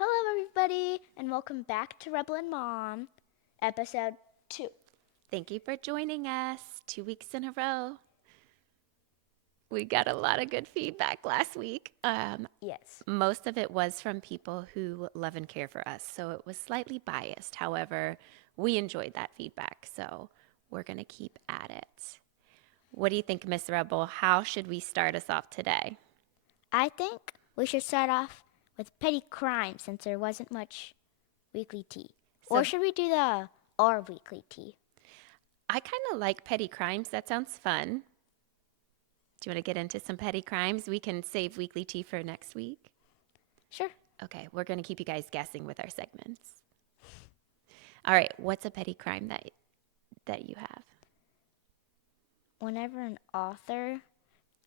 Hello, everybody, and welcome back to Rebel and Mom, episode 2. Thank you for joining us 2 weeks in a row. We got a lot of good feedback last week. Yes. Most of it was from people who love and care for us, so it was slightly biased. However, we enjoyed that feedback, so we're going to keep at it. What do you think, Miss Rebel? How should we start us off today? I think we should start off with petty crime since there wasn't much weekly tea. Or So, should we do the our weekly tea? I kind of like petty crimes. That sounds fun. Do you want to get into some petty crimes? We can save weekly tea for next week. Sure. Okay, we're going to keep you guys guessing with our segments. All right, what's a petty crime that you have? Whenever an author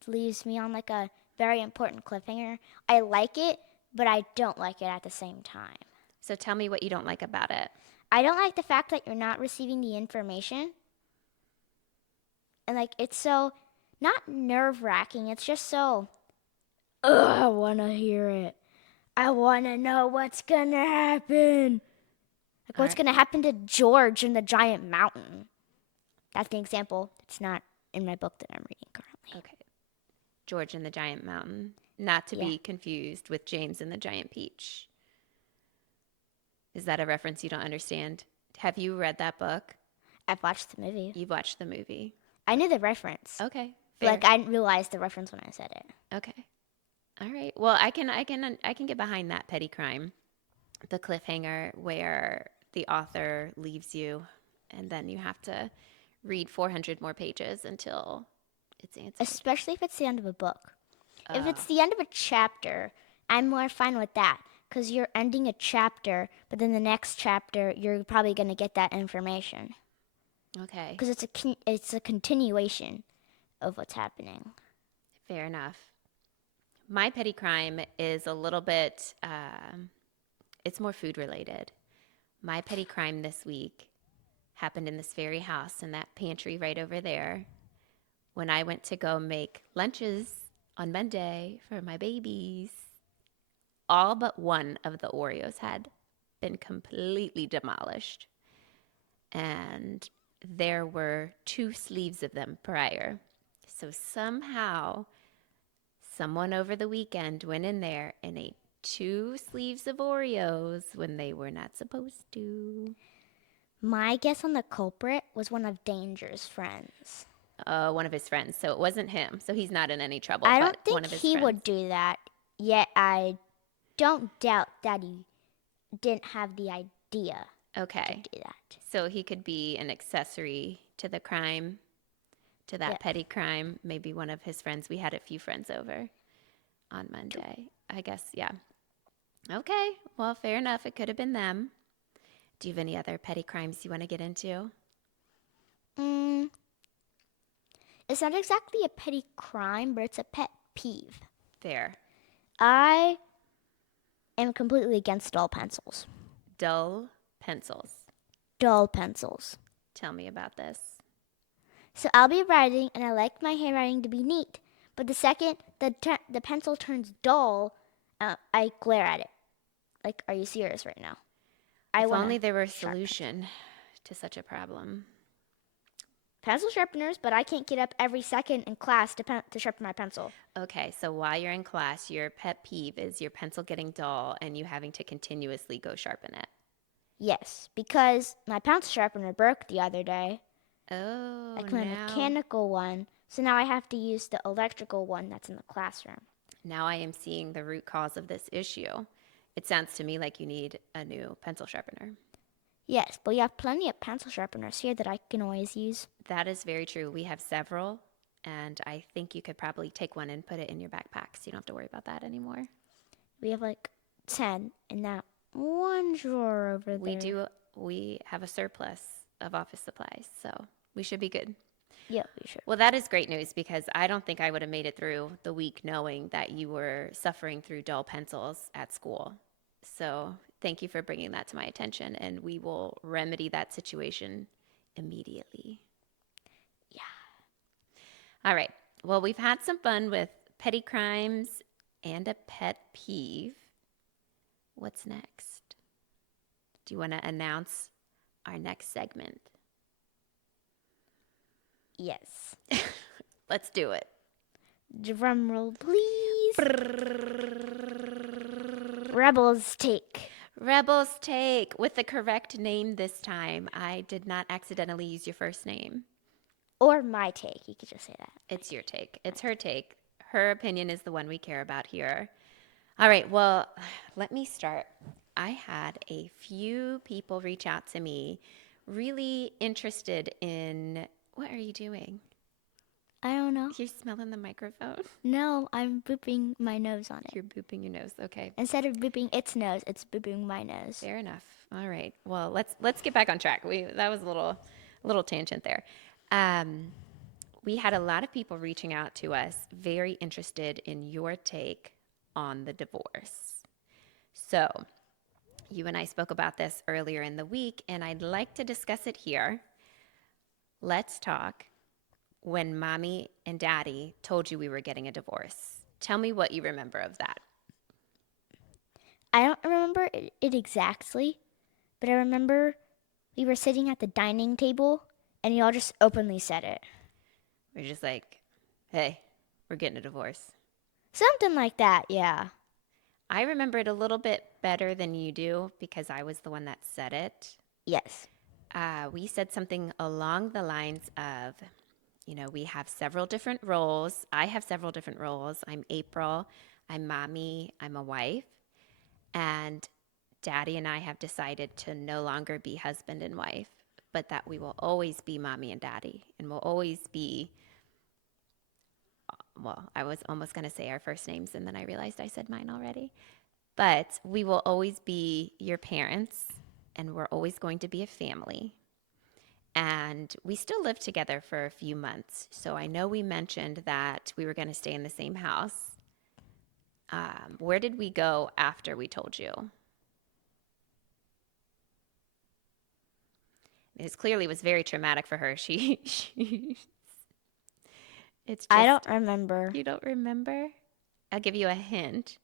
leaves me on like a very important cliffhanger, I like it, but I don't like it at the same time. So tell me what you don't like about it. I don't like the fact that you're not receiving the information. And like it's so not nerve-wracking, it's just so I want to hear it. I want to know what's going to happen. Like, All what's right. going to happen to George in the giant mountain? That's the example. It's not in my book that I'm reading currently. Okay. George and the Giant Mountain. Not to Yeah, be confused with James and the Giant Peach. Is that a reference you don't understand? Have you read that book? I've watched the movie. You've watched the movie. I knew the reference. Okay. But, like, Fair. I didn't realize the reference when I said it. Okay. All right. Well, I can get behind that petty crime. The cliffhanger where the author leaves you and then you have to read 400 more pages until it's answered. Especially if it's the end of a book. If Uh, it's the end of a chapter, I'm more fine with that. Because you're ending a chapter, but then the next chapter, you're probably going to get that information. okay. Because it's a continuation of what's happening. Fair enough. My petty crime is a little bit, it's more food related. My petty crime this week happened in this very house in that pantry right over there when I went to go make lunches on Monday for my babies. All but one of the Oreos had been completely demolished, and there were two sleeves of them prior. So somehow someone over the weekend went in there and ate two sleeves of Oreos when they were not supposed to. My guess on the culprit was one of Danger's friends. One of his friends. So it wasn't him. So he's not in any trouble, I but don't one think of his he friends. would do that, yet I don't doubt that he didn't have the idea to Okay. do that. So he could be an accessory to the crime, to that Yeah. petty crime. Maybe one of his friends. We had a few friends over on Monday. I guess, yeah. Okay. Well, fair enough. It could have been them. Do you have any other petty crimes you want to get into? Mm, it's not exactly a petty crime, but it's a pet peeve. Fair. I am completely against dull pencils. Dull pencils. Dull pencils. Tell me about this. So I'll be writing, and I like my handwriting to be neat. But the second the pencil turns dull, I glare at it. Like, are you serious right now? I If want only a there were a sharp pencil. solution to such a problem. Pencil sharpeners, but I can't get up every second in class to sharpen my pencil. Okay, so while you're in class, your pet peeve is your pencil getting dull and you having to continuously go sharpen it. Yes, because my pencil sharpener broke the other day, Oh, like my now mechanical one. So now I have to use the electrical one that's in the classroom. now I am seeing the root cause of this issue. It sounds to me like you need a new pencil sharpener. Yes, but we have plenty of pencil sharpeners here that I can always use. That is very true. We have several, and I think you could probably take one and put it in your backpack so you don't have to worry about that anymore. We have like 10 in that one drawer over We there. do, we have a surplus of office supplies, so we should be good. Yeah, we should. Well, that is great news because I don't think I would have made it through the week knowing that you were suffering through dull pencils at school. So thank you for bringing that to my attention, and we will remedy that situation immediately. Yeah. All right. Well, we've had some fun with petty crimes and a pet peeve. What's next? Do you want to announce our next segment? Yes. Let's do it. Drum roll, please. Rebels take. Rebels Take with the correct name this time. I did not accidentally use your first name. Or my take. You could just say that. It's your take. It's her take. Her opinion is the one we care about here. All right, well, let me start. I had a few people reach out to me really interested in what are you doing? I don't know. You're smelling the microphone. No, I'm booping my nose on it. You're booping your nose. Okay. Instead of booping its nose, it's booping my nose. Fair enough. All right. Well, let's get back on track. That was a little tangent there. We had a lot of people reaching out to us, very interested in your take on the divorce. So, you and I spoke about this earlier in the week, and I'd like to discuss it here. Let's talk when mommy and daddy told you we were getting a divorce. Tell me what you remember of that. I don't remember it exactly, but I remember we were sitting at the dining table and you all just openly said it. We're just like, hey, we're getting a divorce. Something like that, yeah. I remember it a little bit better than you do because I was the one that said it. Yes. We said something along the lines of, we have several different roles. I have several different roles. I'm April, I'm mommy, I'm a wife. And daddy and I have decided to no longer be husband and wife, but that we will always be mommy and daddy and will always be, well, I was almost going to say our first names and then I realized I said mine already. But we will always be your parents and we're always going to be a family. And we still lived together for a few months. So I know we mentioned that we were going to stay in the same house. Where did we go after we told you? It clearly was very traumatic for her. It's I just, don't remember. you don't remember? I'll give you a hint.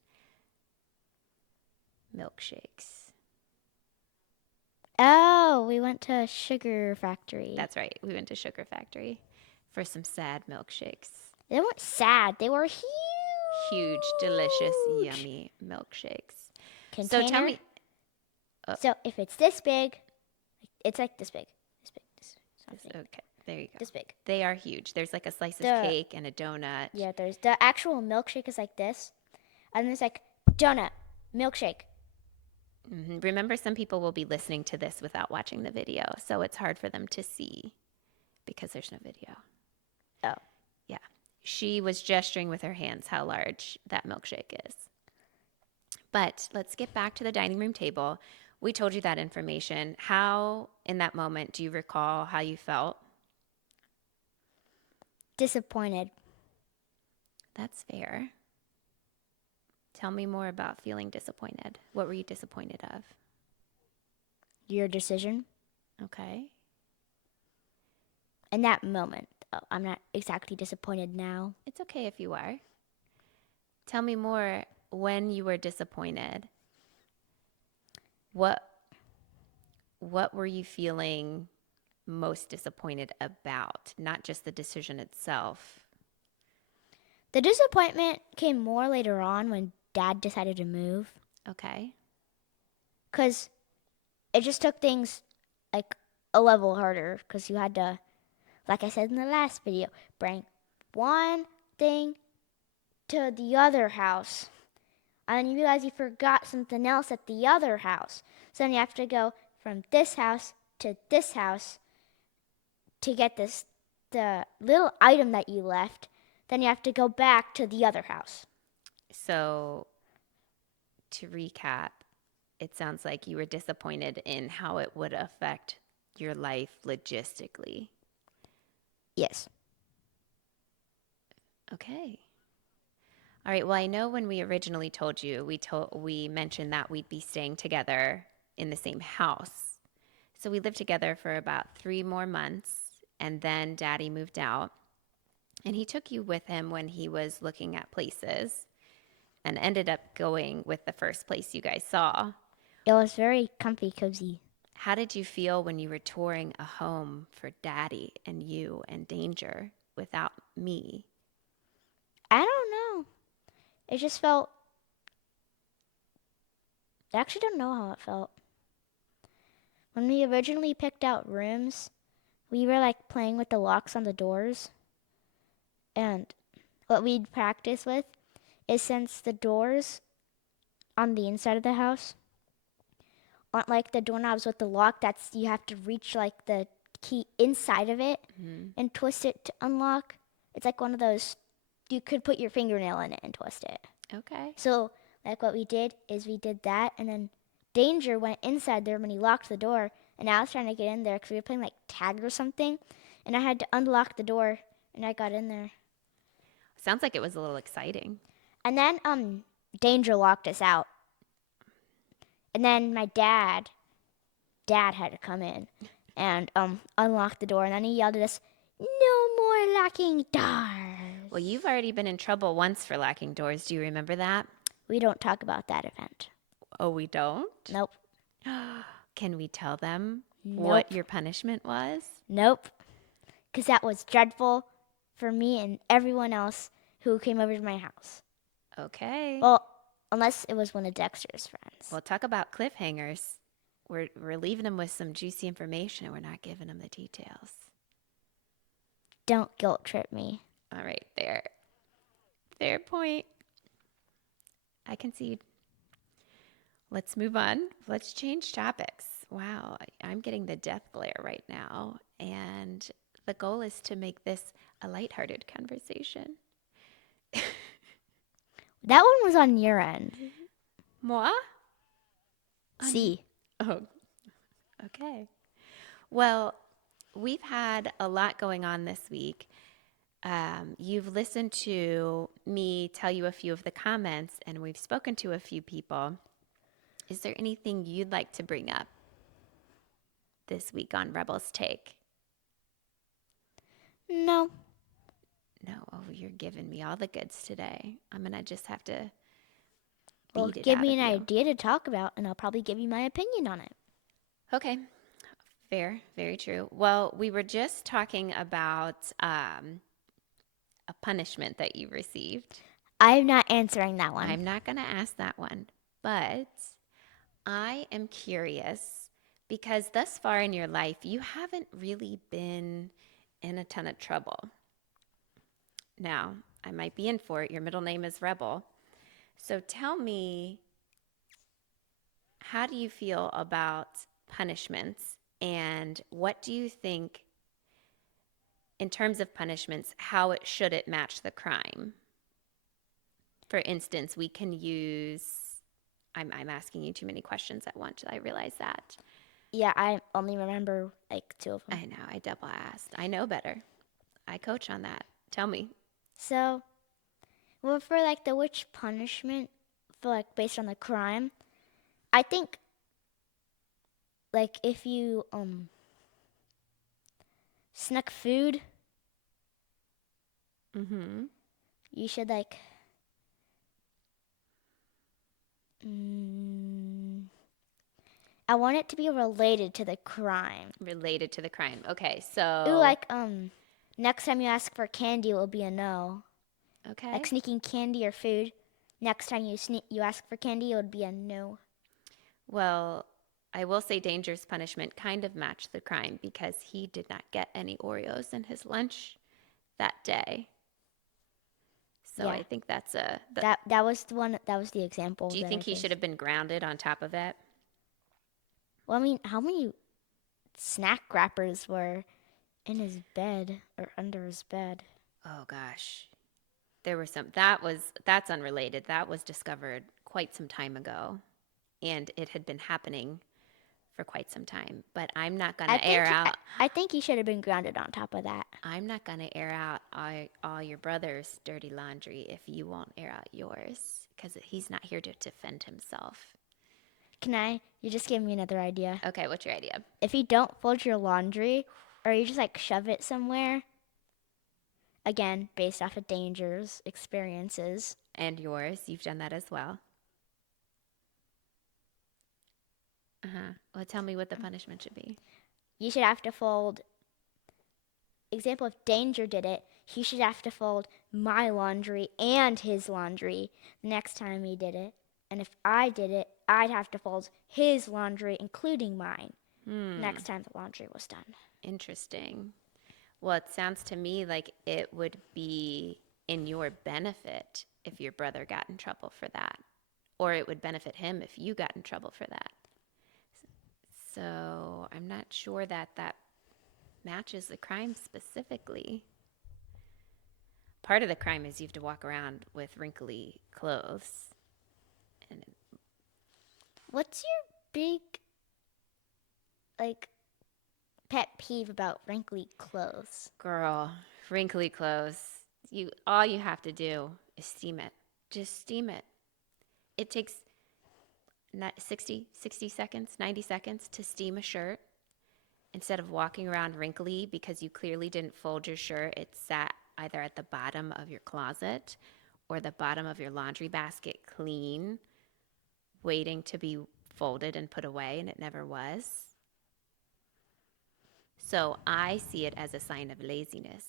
Milkshakes. Oh, we went to a sugar factory. That's right. We went to Sugar Factory for some sad milkshakes. They weren't sad. They were huge. Huge, delicious, yummy milkshakes. Container. So tell me. So if it's this big, it's like this big. This big. Okay, there you go. This big. They are huge. There's like a slice of cake and a donut. Yeah, there's the actual milkshake is like this. And there's like donut, milkshake. Mm-hmm. Remember, some people will be listening to this without watching the video, so it's hard for them to see because there's no video. Oh. Yeah. She was gesturing with her hands how large that milkshake is. But let's get back to the dining room table. We told you that information. How, in that moment, do you recall how you felt? Disappointed. That's fair. Tell me more about feeling disappointed. What were you disappointed of? Your decision. Okay. In that moment. Oh, I'm not exactly disappointed now. It's okay if you are. Tell me more when you were disappointed. What were you feeling most disappointed about? Not just the decision itself. The disappointment came more later on when Dad decided to move. Okay. Because it just took things like a level harder. Because you had to, like I said in the last video, bring one thing to the other house. And then you realize you forgot something else at the other house. So then you have to go from this house to this house to get the little item that you left. Then you have to go back to the other house. So, to recap, it sounds like you were disappointed in how it would affect your life logistically. Yes. Okay. All right. Well, I know when we originally told you, we mentioned that we'd be staying together in the same house. So we lived together for about 3 more months, and then Daddy moved out, and he took you with him when he was looking at places. and ended up going with the first place you guys saw. It was very comfy, cozy. How did you feel when you were touring a home for Daddy and you and Danger without me? I don't know. It just felt. I actually don't know how it felt. When we originally picked out rooms, we were like playing with the locks on the doors. And what we'd practice with is since the doors on the inside of the house aren't like the doorknobs with the lock, that's you have to reach like the key inside of it Mm-hmm. and twist it to unlock. It's like one of those you could put your fingernail in it and twist it. Okay. So like what we did is we did that, and then Danger went inside there when he locked the door, and I was trying to get in there because we were playing like tag or something, and I had to unlock the door, and I got in there. Sounds like it was a little exciting. And then Danger locked us out, and then my dad had to come in and unlock the door, and then he yelled at us, "No more locking doors." Well, you've already been in trouble once for locking doors. Do you remember that? We don't talk about that event. Oh, we don't? Nope. Can we tell them what Nope. your punishment was? Nope. Because that was dreadful for me and everyone else who came over to my house. Okay. Well, unless it was one of Dexter's friends. Well, talk about cliffhangers. We're leaving them with some juicy information and we're not giving them the details. Don't guilt trip me. All right, fair. Fair point. I concede. Let's move on. Let's change topics. Wow, I'm getting the death glare right now. And the goal is to make this a lighthearted conversation. That one was on your end. Moi? See. Oh, okay. Well, we've had a lot going on this week. You've listened to me tell you a few of the comments, and we've spoken to a few people. Is there anything you'd like to bring up this week on Rebels Take? No. No, oh, you're giving me all the goods today. I'm going to just have to Well, beat it give out me of an you. idea to talk about, and I'll probably give you my opinion on it. Okay, fair, very true. Well, we were just talking about a punishment that you received. I'm not answering that one. I'm not going to ask that one, but I am curious because thus far in your life, you haven't really been in a ton of trouble. Now, I might be in for it. Your middle name is Rebel. So tell me, how do you feel about punishments? And what do you think, in terms of punishments, how it should it match the crime? For instance, we can use, I'm asking you too many questions at once. I realize that. Yeah, I only remember like two of them. I know, I double asked. I know better. I coach on that. Tell me. So, well, for like the which punishment, for like based on the crime, I think like if you snuck food, Mm-hmm. you should like mm, I want it to be related to the crime. Related to the crime. Okay, Ooh, so, like next time you ask for candy, it will be a no. Like okay. sneaking candy or food. Next time you ask for candy, it would be a no. Well, I will say Danger's punishment kind of matched the crime because he did not get any Oreos in his lunch that day. So Yeah, I think that's a. that was the one. That was the example Do you that I think he gave. should have been grounded on top of it? Well, I mean, how many snack wrappers were in his bed or under his bed? Oh gosh. There were some that's unrelated. That was discovered quite some time ago and it had been happening for quite some time. But I'm not going I to air think out I think he should have been grounded on top of that. I'm not going to air out all your brother's dirty laundry if you won't air out yours because he's not here to defend himself. Can I? You just gave me another idea. Okay, what's your idea? If you don't fold your laundry, or you just like shove it somewhere, Again, based off of dangers, experiences. And yours, you've done that as well. Uh-huh. Well, tell me what the punishment should be. You should have to fold. Example, if Danger did it, he should have to fold my laundry and his laundry next time he did it. And if I did it, I'd have to fold his laundry, including mine, Hmm. next time the laundry was done. Interesting. Well, it sounds to me like it would be in your benefit if your brother got in trouble for that, or it would benefit him if you got in trouble for that. So I'm not sure that that matches the crime specifically. Part of the crime is you have to walk around with wrinkly clothes. And What's your big, like, pet peeve about wrinkly clothes? girl, wrinkly clothes. You all you have to do is steam it. Just steam it. It takes 60 seconds, 90 seconds to steam a shirt instead of walking around wrinkly because you clearly didn't fold your shirt. It sat either at the bottom of your closet or the bottom of your laundry basket clean, waiting to be folded and put away, and it never was. So I see it as a sign of laziness.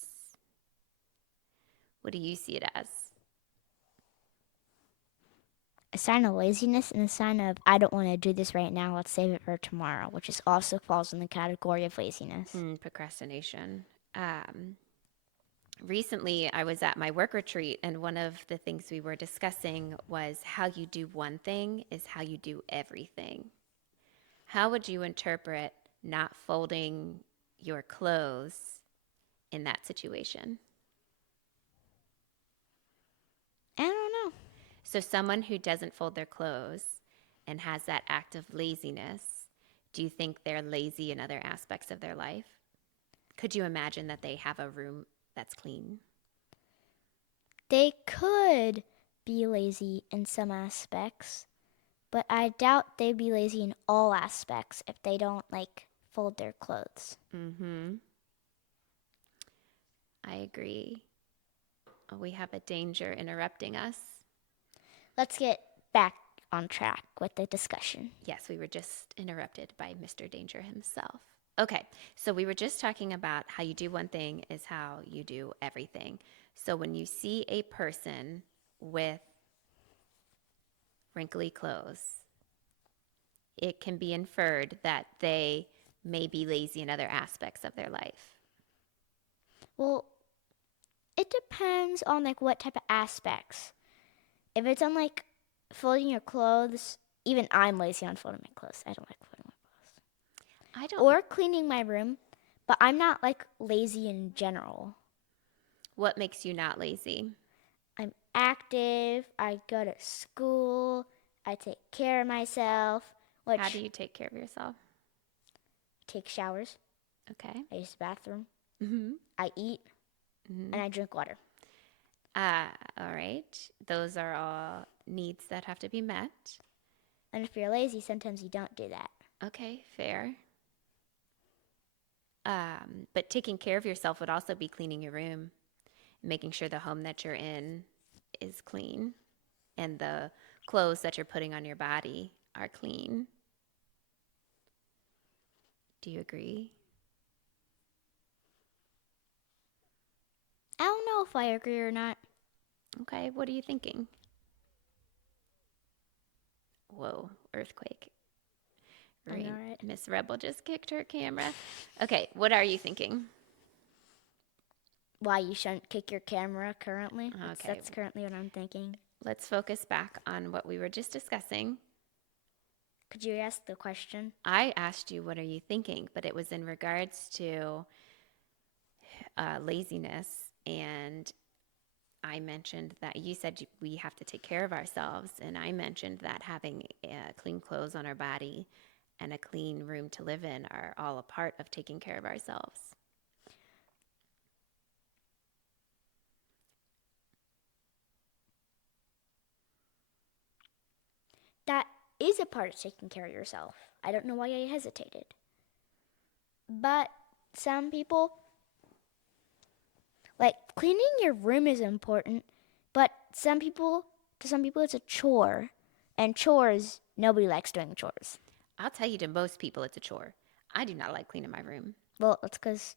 What do you see it as? A sign of laziness and a sign of I don't want to do this right now, let's save it for tomorrow, which is also falls in the category of laziness. Procrastination. Um, Recently, I was at my work retreat, and one of the things we were discussing was how you do one thing is how you do everything. How would you interpret not folding your clothes in that situation? I don't know. So, someone who doesn't fold their clothes and has that act of laziness, do you think they're lazy in other aspects of their life? Could you imagine that they have a room that's clean? They could be lazy in some aspects, but I doubt they'd be lazy in all aspects if they don't like fold their clothes. Mm-hmm. I agree. We have a danger interrupting us. Let's get back on track with the discussion. Yes, we were just interrupted by Mr. Danger himself. Okay, so we were just talking about how you do one thing is how you do everything. So when you see a person with wrinkly clothes, it can be inferred that they may be lazy in other aspects of their life. Well, it depends on like what type of aspects. If it's on like folding your clothes, even I'm lazy on folding my clothes. I don't like folding my I clothes. don't. Or cleaning my room, but I'm not like lazy in general. What makes you not lazy? I'm active, I go to school, I take care of myself, How do which you take care of yourself? take showers, Okay. I use the bathroom, Mm-hmm. I eat, Mm-hmm. and I drink water. All right. Those are all needs that have to be met. And if you're lazy, sometimes you don't do that. Okay, fair. But taking care of yourself would also be cleaning your room, making sure the home that you're in is clean, and the clothes that you're putting on your body are clean. Do you agree? I don't know if I agree or not. Okay, what are you thinking? Whoa, earthquake. I know, right? Miss Rebel just kicked her camera. Okay, what are you thinking? Why you shouldn't kick your camera currently? Okay, That's currently what I'm thinking. let's focus back on what we were just discussing. Could you ask the question? I asked you, what are you thinking? But it was in regards to laziness. And I mentioned that you said we have to take care of ourselves. And I mentioned that having clean clothes on our body and a clean room to live in are all a part of taking care of ourselves. That is a part of taking care of yourself. I don't know why I hesitated. But some people Like cleaning your room is important, but to some people it's a chore. And chores, nobody likes doing chores. I'll tell you, to most people, it's a chore. I do not like cleaning my room. Well, that's because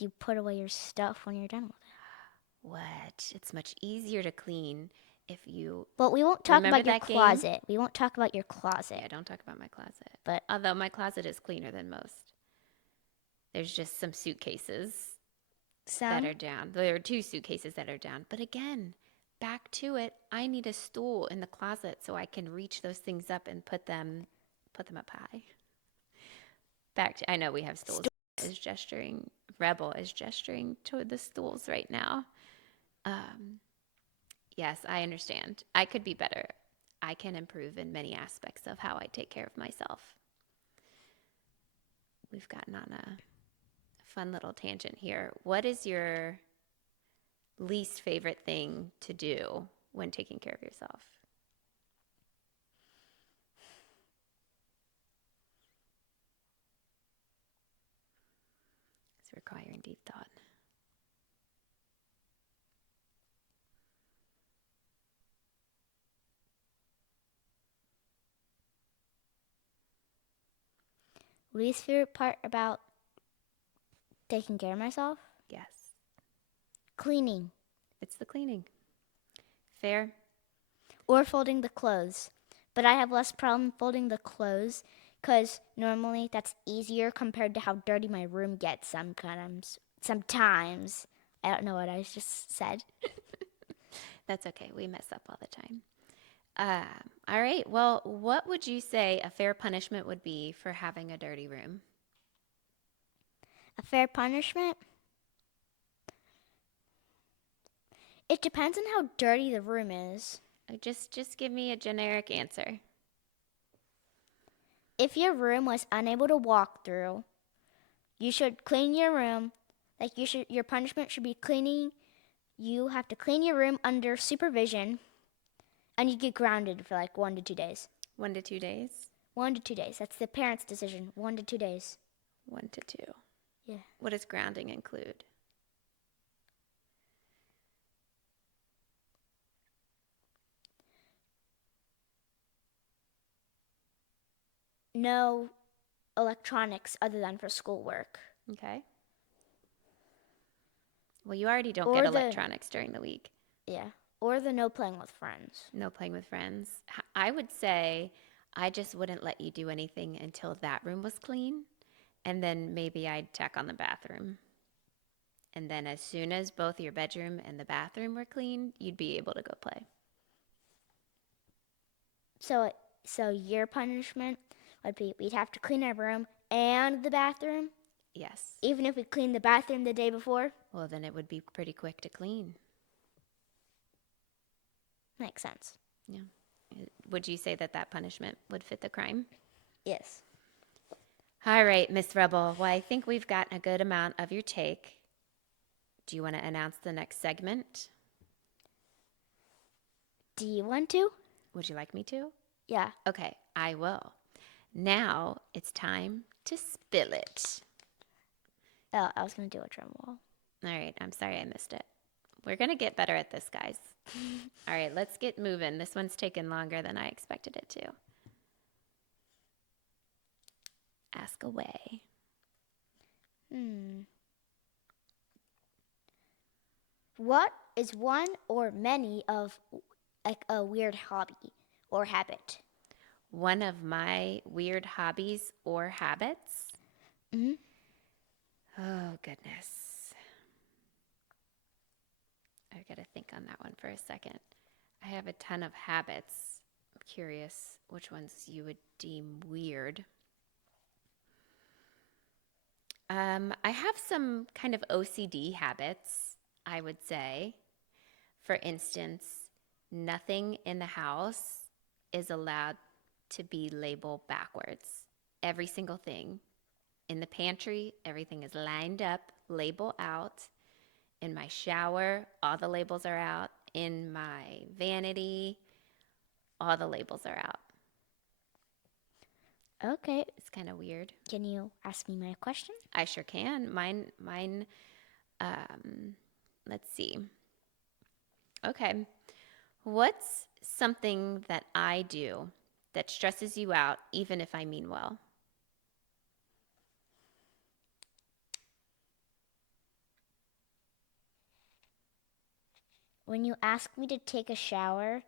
you put away your stuff when you're done with it. What? It's much easier to clean if you But we won't talk remember about your that game. closet. We won't talk about your closet. Yeah, don't talk about my closet. But Although my closet is cleaner than most. There's just some suitcases that some are down. There are two suitcases that are down. But again, back to it. I need a stool in the closet so I can reach those things up and put them up high. Back to, I know we have stools. Is gesturing. Rebel is gesturing toward the stools right now. Um, yes, I understand. I could be better. I can improve in many aspects of how I take care of myself. We've gotten on a fun little tangent here. What is your least favorite thing to do when taking care of yourself? It's requiring deep thought. least favorite part about taking care of myself? Yes, Cleaning it's the cleaning. Fair. or folding the clothes. But I have less problem folding the clothes because normally that's easier compared to how dirty my room gets sometimes. Sometimes. I don't know what I just said. That's okay. We mess up all the time. All right. Well, what would you say a fair punishment would be for having a dirty room? A fair punishment? It depends on how dirty the room is. Just give me a generic answer. If your room was unable to walk through, you should clean your room. Your punishment should be cleaning. You have to clean your room under supervision, and you get grounded for like 1 to 2 days. 1 to 2 days? 1 to 2 days. That's the parents' decision. 1 to 2 days. 1 to 2. Yeah. What does grounding include? No electronics other than for schoolwork. Okay. Well, you already don't get Or the electronics during the week. yeah. Or the no playing with friends. No playing with friends. I would say I just wouldn't let you do anything until that room was clean. And then maybe I'd check on the bathroom. And then as soon as both your bedroom and the bathroom were clean, you'd be able to go play. So your punishment would be we'd have to clean our room and the bathroom, Yes. even if we cleaned the bathroom the day before. Well, then it would be pretty quick to clean. Makes sense. Yeah. Would you say that that punishment would fit the crime? Yes. All right, Miss Rebel. Well, I think we've gotten a good amount of your take. Do you want to announce the next segment? Do you want to? Would you like me to? Yeah. Okay, I will. Now it's time to spill it. Oh, I was gonna do a drum roll. All right, I'm sorry I missed it. We're going to get better at this, guys. All right, let's get moving. This one's taken longer than I expected it to. Ask away. What is one or many of like a weird hobby or habit? One of my weird hobbies or habits? Mm-hmm. Oh, goodness. I got to think on that one for a second. I have a ton of habits. I'm curious which ones you would deem weird. I have some kind of OCD habits, I would say. For instance, nothing in the house is allowed to be labeled backwards. Every single thing. In the pantry, everything is lined up, label out. In my shower, all the labels are out. In my vanity, all the labels are out. Okay. It's kind of weird. Can you ask me my question? I sure can. Mine um, let's see. Okay. What's something that I do that stresses you out even if I mean well? When you ask me to take a shower,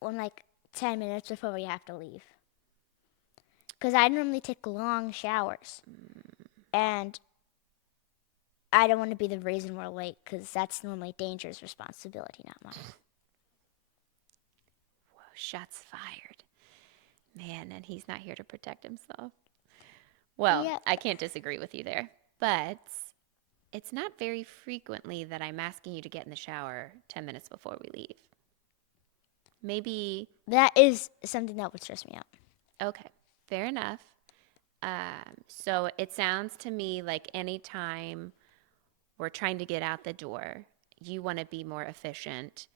when like 10 minutes before we have to leave. Because I normally take long showers. And I don't want to be the reason we're late because that's normally Danger's responsibility, not mine. Whoa, shots fired. Man, and he's not here to protect himself. Well, Yeah, I can't disagree with you there, but it's not very frequently that I'm asking you to get in the shower 10 minutes before we leave. Maybe, that is something that would stress me out. okay, fair enough. So it sounds to me like anytime we're trying to get out the door, you want to be more efficient.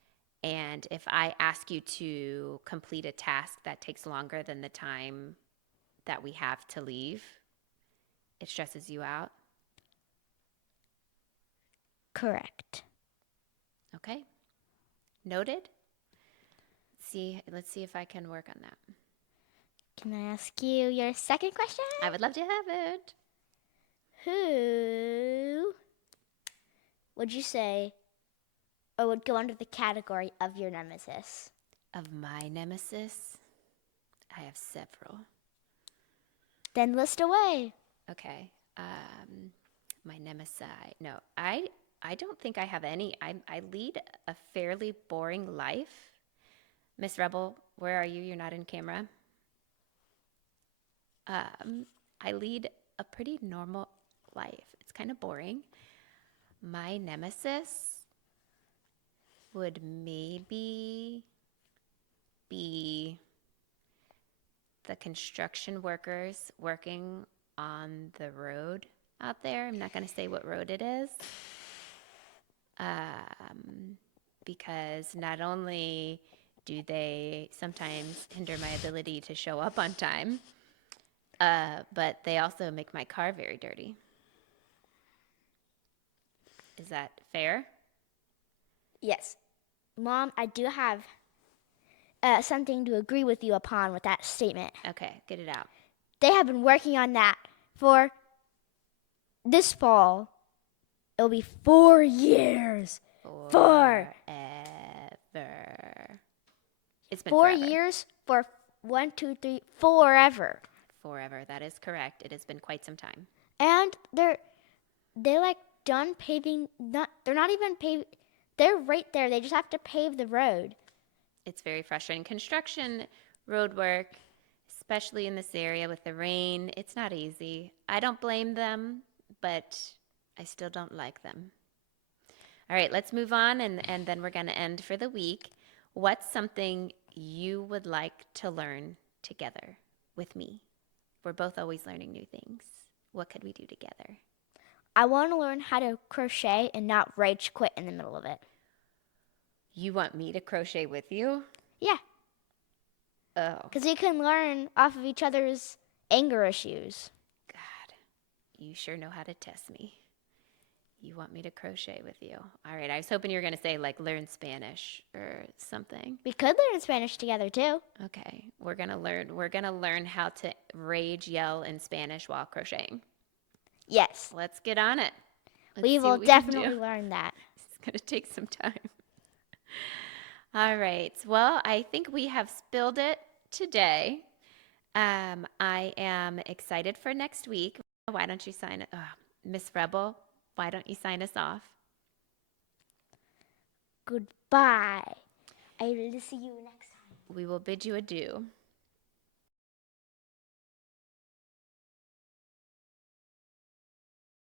And if I ask you to complete a task that takes longer than the time that we have to leave, it stresses you out. Correct. Okay, noted. Let's see if I can work on that. Can I ask you your second question? I would love to have it. Who would you say or would go under the category of your nemesis? Of my nemesis, I have several. Then list away. Okay. My nemesis. No, I don't think I have any. I lead a fairly boring life. Miss Rebel, where are you? You're not in camera. I lead a pretty normal life. It's kind of boring. My nemesis would maybe be the construction workers working on the road out there. I'm not going to say what road it is. Because not only do they sometimes hinder my ability to show up on time, but they also make my car very dirty. Is that fair? Yes. Mom, I do have something to agree with you upon with that statement. Okay, get it out. They have been working on that for this fall. It'll be 4 years. Forever. It's been 4 forever. years for 1, 2, 3, forever. Forever. That is correct. It has been quite some time. And they like done paving. They're not even paving. They're right there. They just have to pave the road. It's very frustrating. Construction, road work, especially in this area with the rain, it's not easy. I don't blame them, but I still don't like them. All right, let's move on and then we're going to end for the week. What's something you would like to learn together with me? We're both always learning new things. What could we do together? I want to learn how to crochet and not rage quit in the middle of it. You want me to crochet with you? Yeah, Oh, because we can learn off of each other's anger issues. God. You sure know how to test me. You want me to crochet with you. All right, I was hoping you were going to say like learn Spanish or something. We could learn Spanish together too. Okay, we're going to learn how to rage yell in Spanish while crocheting. Yes, Let's get on it. Let's we see will what we can definitely do. learn that. It's going to take some time. All right. Well, I think we have spilled it today. I am excited for next week. Why don't you sign it? Miss Rebel, why don't you sign us off? Goodbye. I will see you next time. We will bid you adieu.